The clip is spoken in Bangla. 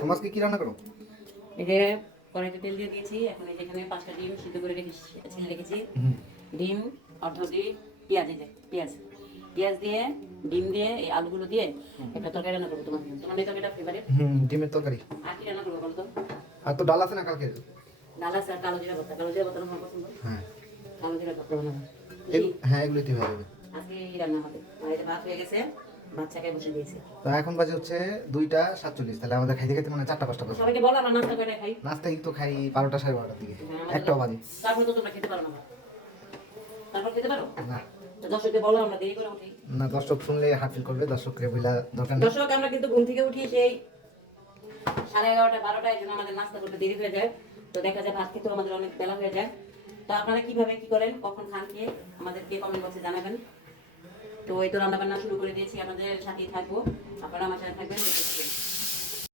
তোমার আজকে কি রান্না করো? এই যে কড়াইতে তেল দিয়ে দিয়েছি, এখন এই যেখানে 5টা ডিম সিদ্ধ করে ছেড়ে রেখেছি। ডিম, অর্ধ ডিম, পেঁয়াজ, এই যে পেঁয়াজ দিয়ে, ডিম দিয়ে, এই আলুগুলো দিয়ে একটা তরকারি রান্না করবো। তোমার এই তরকারিটা ফেভারিট। ডিমের তরকারি। আর কি রান্না করবো বলো তো? আর তো ডাল আছে না কালকে? ডাল আছে আর কালো জিরা ভর্তা আমার পছন্দ। হ্যাঁ কালো জিরা ভর্তা বানাবো। হ্যাঁ, এগুলোই ভালো হবে। আজকে এই রান্না হবে। আর এই যে ভাত হয়ে গেছে, বাচ্চাকে বসে দিয়েছি। তো এখন বাজে হচ্ছে 2টা 47, তাহলে আমাদের খাইতে খাইতে মানে 4টা 5টা বাজে। সবাইকে বলো আমরা নাস্তা করে খাই। নাস্তা কিন্তু খাই 12টা 12:30 দিকে, হ্যাঁ, 1টাও বাজে। তারপর তো তোমরা খেতে পারো না। তারপর খেতে পারো না তো দর্শককে বলো আমরা দেরি করে উঠি। না, দর্শক শুনলে হাফিল করবে, দর্শককে বইলা দরকার নেই। দর্শক আমরা কিন্তু ঘুম থেকে উঠি সেই 11:30 12টায়, জন্য আমাদের নাস্তা করতে দেরি হয়ে যায়। তো দেখা যায় ভাত খেতেও আমাদের অনেক বেলা হয়ে যায়। তো আপনারা কিভাবে কি করেন, কখন খান, খেয়ে আমাদেরকে কমেন্ট বক্সে জানাবেন। তো এই তো রান্না বান্না শুরু করে দিয়েছি, আমাদের সাথেই থাকবো, আপনারা আমার সাথে থাকবেন, দেখতে থাকবেন।